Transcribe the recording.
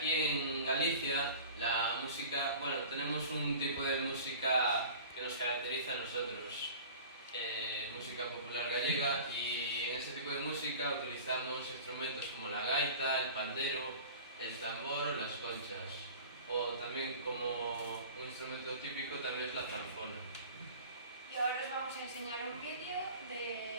aquí en Galicia la música, bueno, tenemos un tipo de música que nos caracteriza a nosotros, música popular gallega, y en ese tipo de música utilizamos instrumentos como la gaita, el pandero, el tambor o las conchas. O también como un instrumento típico también es la zanfona. Y ahora os vamos a enseñar un vídeo de